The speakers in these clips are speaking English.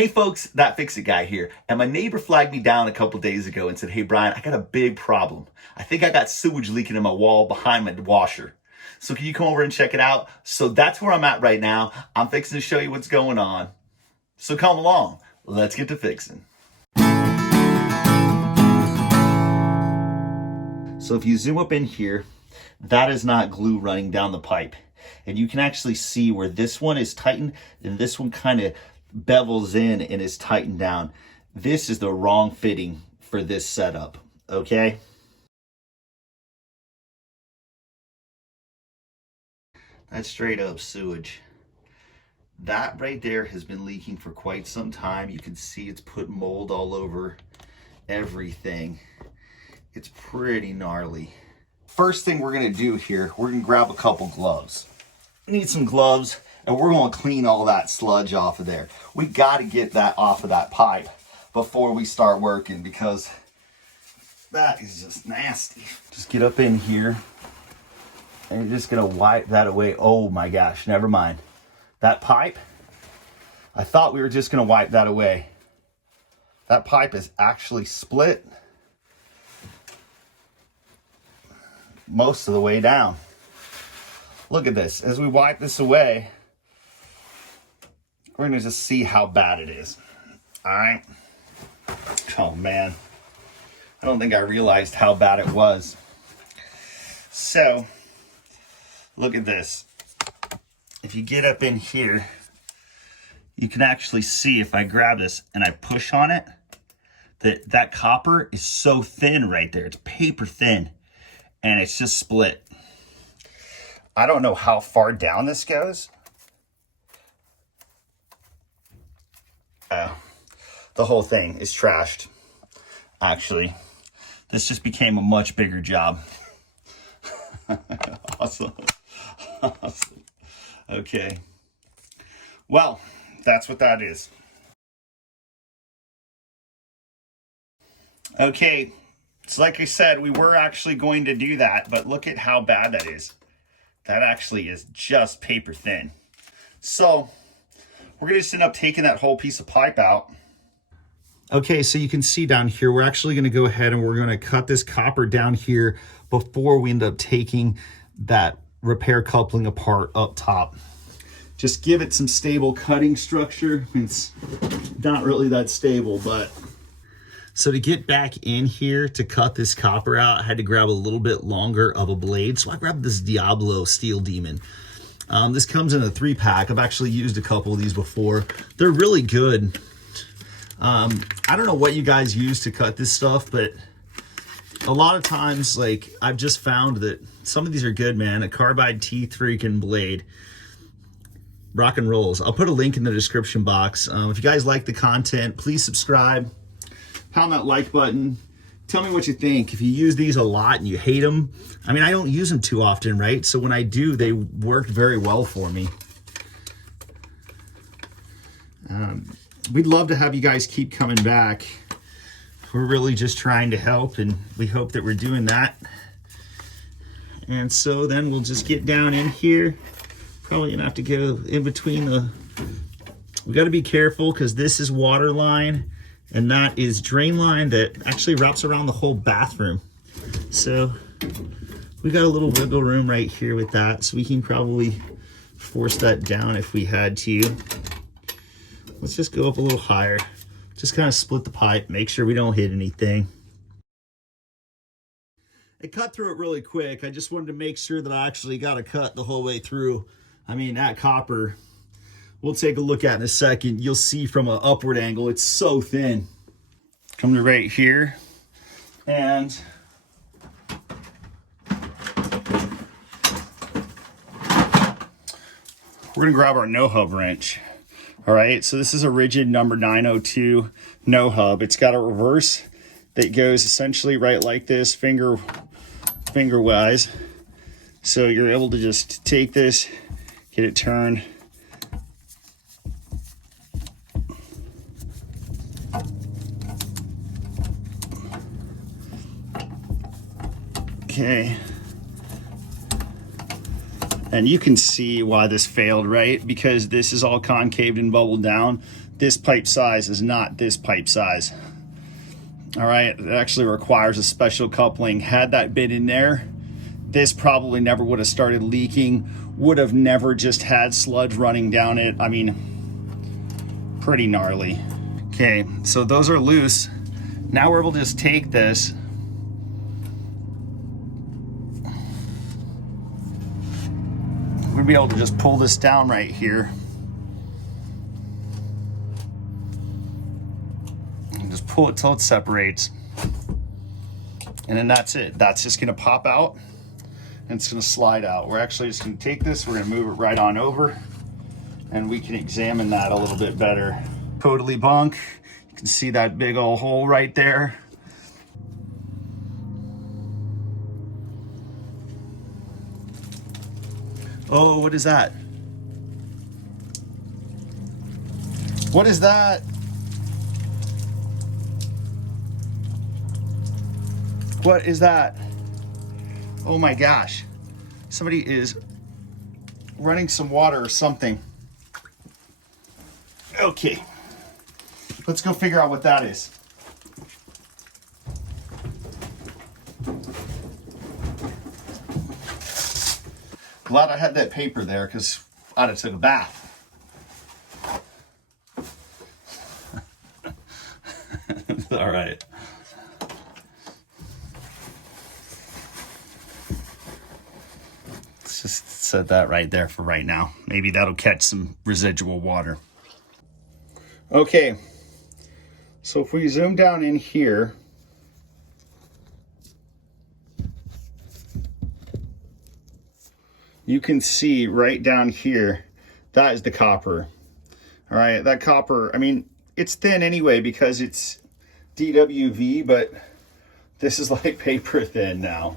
Hey folks, That Fix It Guy here. And my neighbor flagged me down a couple days ago and said, hey Brian, I got a big problem. I think I got sewage leaking in my wall behind my washer. So can you come over and check it out? So that's where I'm at right now. I'm fixing to show you what's going on. So come along, let's get to fixing. So if you zoom up in here, that is not glue running down the pipe. And you can actually see where this one is tightened and this one kind of bevels in and is tightened down. This is the wrong fitting for this setup, okay? That's straight up sewage. That right there has been leaking for quite some time. You can see it's put mold all over everything. It's pretty gnarly. First thing we're gonna do here, we're gonna grab a couple gloves. Need some gloves, and we're gonna clean all that sludge off of there. We gotta get that off of that pipe before we start working, because that is just nasty. Just get up in here, and you're just gonna wipe that away. Oh my gosh, never mind. That pipe, I thought we were just gonna wipe that away. That pipe is actually split most of the way down. Look at this. As we wipe this away, we're gonna just see how bad it is. All right. Oh man, I don't think I realized how bad it was. So look at this. If you get up in here, you can actually see, if I grab this and I push on it, that copper is so thin right there. It's paper thin, and it's just split. I don't know how far down this goes. The whole thing is trashed. Actually, this just became a much bigger job. Awesome. Awesome. Okay. Well, that's what that is. Okay. It's like I said, we were actually going to do that, but look at how bad that is. That actually is just paper thin. So we're gonna just end up taking that whole piece of pipe out. Okay, so you can see down here, we're actually gonna go ahead and we're gonna cut this copper down here before we end up taking that repair coupling apart up top. Just give it some stable cutting structure. It's not really that stable, but. So to get back in here to cut this copper out, I had to grab a little bit longer of a blade. So I grabbed this Diablo Steel Demon. This comes in a 3-pack. I've actually used a couple of these before. They're really good. I don't know what you guys use to cut this stuff, but a lot of times, like, I've just found that some of these are good, man. A carbide teeth freaking blade. Rock and rolls. I'll put a link in the description box. If you guys like the content, please subscribe. Pound that like button. Tell me what you think. If you use these a lot and you hate them, I mean, I don't use them too often, right? So when I do, they work very well for me. We'd love to have you guys keep coming back. We're really just trying to help, and we hope that we're doing that. And so then we'll just get down in here. Probably gonna have to go in between the, we gotta be careful because this is water line and that is drain line that actually wraps around the whole bathroom. So we got a little wiggle room right here with that, so we can probably force that down if we had to. Let's just go up a little higher. Just kind of split the pipe, make sure we don't hit anything. I cut through it really quick. I just wanted to make sure that I actually got a cut the whole way through. I mean, that copper, we'll take a look at in a second. You'll see from an upward angle, it's so thin. Come to right here, and we're gonna grab our no-hub wrench. All right, so this is a rigid number 902 no-hub. It's got a reverse that goes essentially right like this, finger-wise. So you're able to just take this, get it turned. Okay. And you can see why this failed, right? Because this is all concaved and bubbled down. this pipe size is not this pipe size. All right, it actually requires a special coupling. Had that been in there, this probably never would have started leaking, would have never just had sludge running down it. I mean, pretty gnarly. Okay, so those are loose. Now we're able to just take this. We'd be able to just pull this down right here. And just pull it till it separates. And then that's it. That's just gonna pop out and it's gonna slide out. We're actually just gonna take this, we're gonna move it right on over and we can examine that a little bit better. Totally bunk. You can see that big old hole right there. Oh, what is that? What is that? What is that? Oh my gosh. Somebody is running some water or something. Okay. Let's go figure out what that is. Glad I had that paper there because I'd have took a bath. All right. Let's just set that right there for right now. Maybe that'll catch some residual water. Okay. So if we zoom down in here, you can see right down here, that is the copper. All right, that copper, I mean, it's thin anyway because it's DWV, but this is like paper thin now.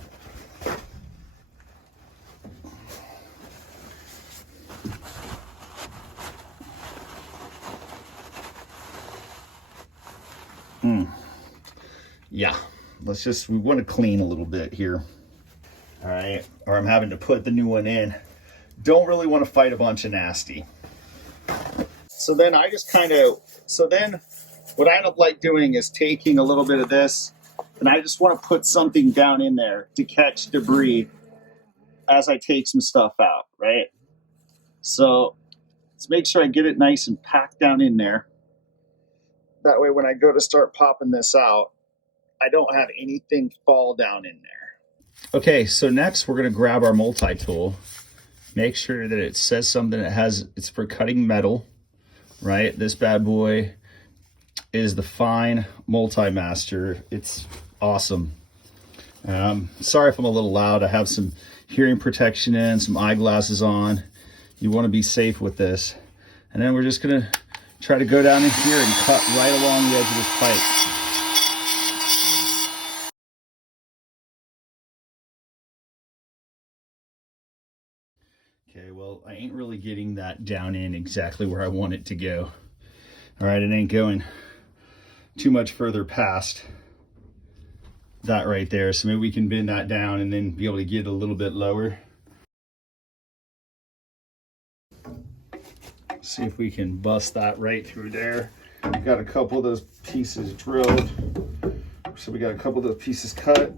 Yeah, we want to clean a little bit here. All right, or I'm having to put the new one in. Don't really want to fight a bunch of nasty. So then what I end up like doing is taking a little bit of this and I just want to put something down in there to catch debris as I take some stuff out, right? So let's make sure I get it nice and packed down in there. That way when I go to start popping this out, I don't have anything fall down in there. Okay, so next we're gonna grab our multi-tool. Make sure that it says something that it's for cutting metal, right? This bad boy is the Fine Multi-Master. It's awesome. Sorry if I'm a little loud. I have some hearing protection in, some eyeglasses on. You want to be safe with this. And then we're just gonna try to go down in here and cut right along the edge of this pipe. Okay, well, I ain't really getting that down in exactly where I want it to go. All right, it ain't going too much further past that right there. So maybe we can bend that down and then be able to get a little bit lower. See if we can bust that right through there. We've got a couple of those pieces drilled. So we got a couple of those pieces cut.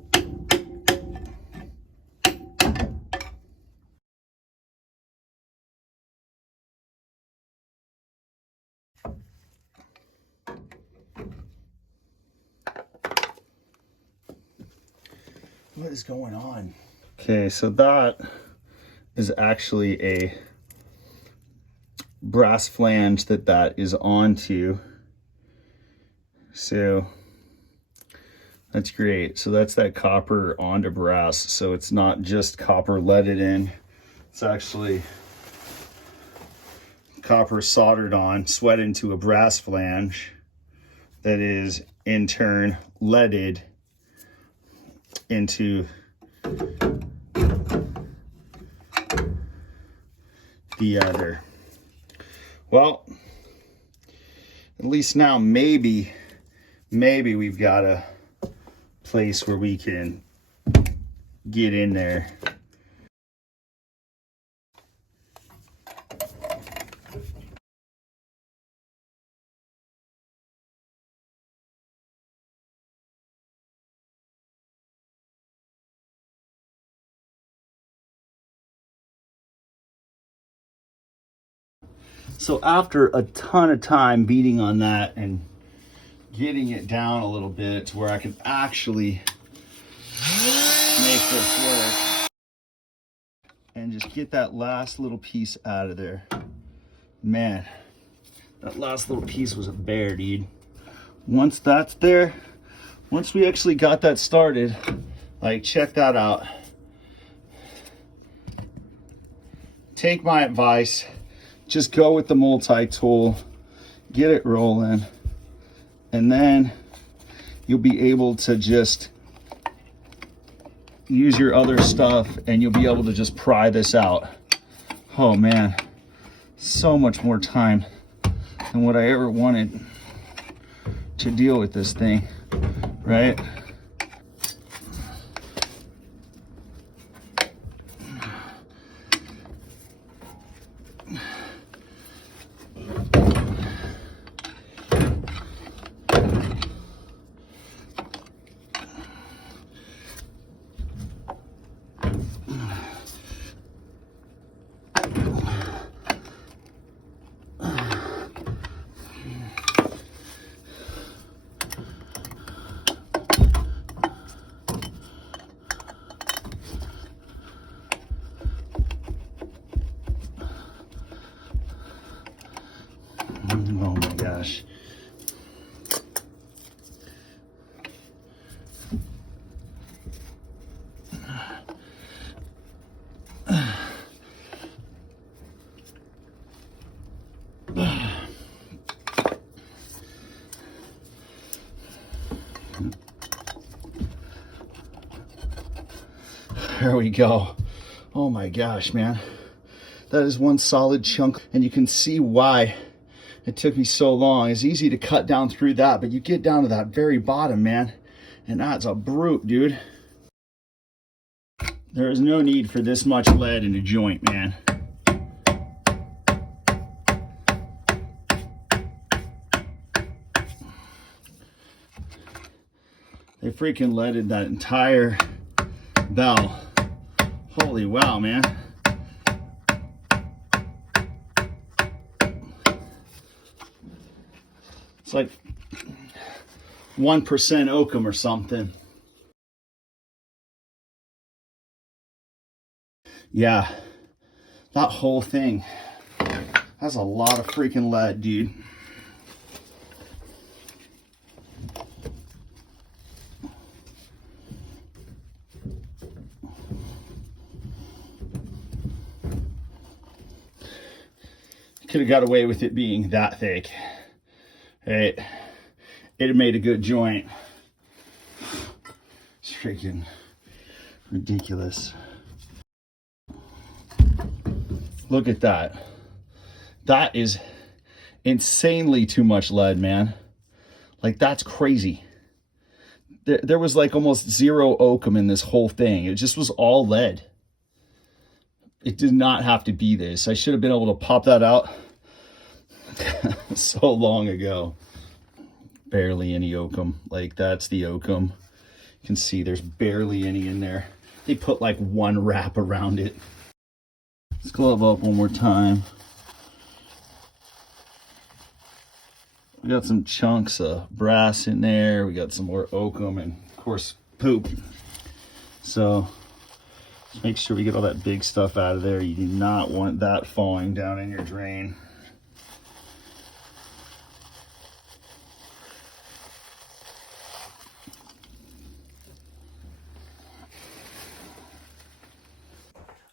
What is going on? Okay, so that is actually a brass flange that is onto. So that's great. So that's that copper onto brass. So it's not just copper leaded in. It's actually copper soldered on, sweat into a brass flange that is in turn leaded into the other. Well, at least now maybe we've got a place where we can get in there. So after a ton of time beating on that and getting it down a little bit to where I can actually make this work and just get that last little piece out of there. Man, that last little piece was a bear, dude. Once that's there, once we actually got that started, like, check that out. Take my advice, just go with the multi-tool, get it rolling, and then you'll be able to just use your other stuff and you'll be able to just pry this out. Oh man, so much more time than what I ever wanted to deal with this thing, right? Oh my gosh. There we go. Oh my gosh, man. That is one solid chunk, and you can see why it took me so long. It's easy to cut down through that, but you get down to that very bottom, man, and that's a brute, dude. There is no need for this much lead in a joint, man. They freaking leaded that entire bell. Holy wow, man. It's like 1% oakum or something. Yeah, that whole thing, that's a lot of freaking lead, dude. Could have got away with it being that thick. Right? It made a good joint. It's freaking ridiculous. Look at that. That is insanely too much lead, man. Like, that's crazy. There was like almost zero oakum in this whole thing. It just was all lead. It did not have to be this. I should have been able to pop that out so long ago. Barely any oakum. Like, that's the oakum. You can see there's barely any in there. They put like one wrap around it. Let's glove up one more time. We got some chunks of brass in there. We got some more oakum and of course poop. So just make sure we get all that big stuff out of there. You do not want that falling down in your drain.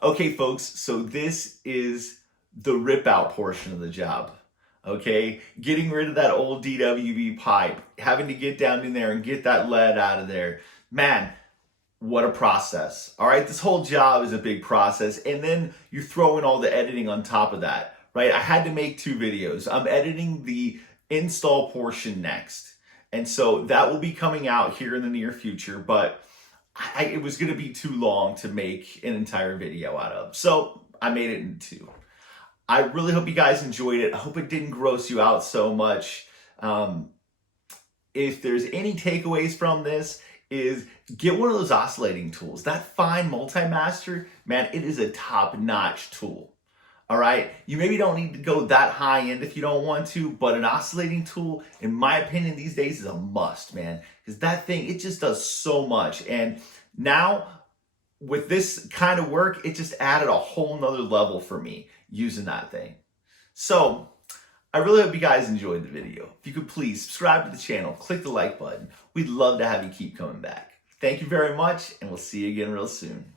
Okay, folks, so this is the rip out portion of the job. Okay, getting rid of that old DWB pipe, having to get down in there and get that lead out of there. Man, what a process. All right, this whole job is a big process, and then you throw in all the editing on top of that, right? I had to make 2 videos. I'm editing the install portion next, and so that will be coming out here in the near future, but it was going to be too long to make an entire video out of. So I made it in 2. I really hope you guys enjoyed it. I hope it didn't gross you out so much. If there's any takeaways from this, is get one of those oscillating tools. That fine multi-master, man, it is a top-notch tool. All right, you maybe don't need to go that high end if you don't want to, but an oscillating tool, in my opinion, these days is a must, man, because that thing, it just does so much. And now with this kind of work, it just added a whole nother level for me using that thing. So I really hope you guys enjoyed the video. If you could please subscribe to the channel, click the like button. We'd love to have you keep coming back. Thank you very much, and we'll see you again real soon.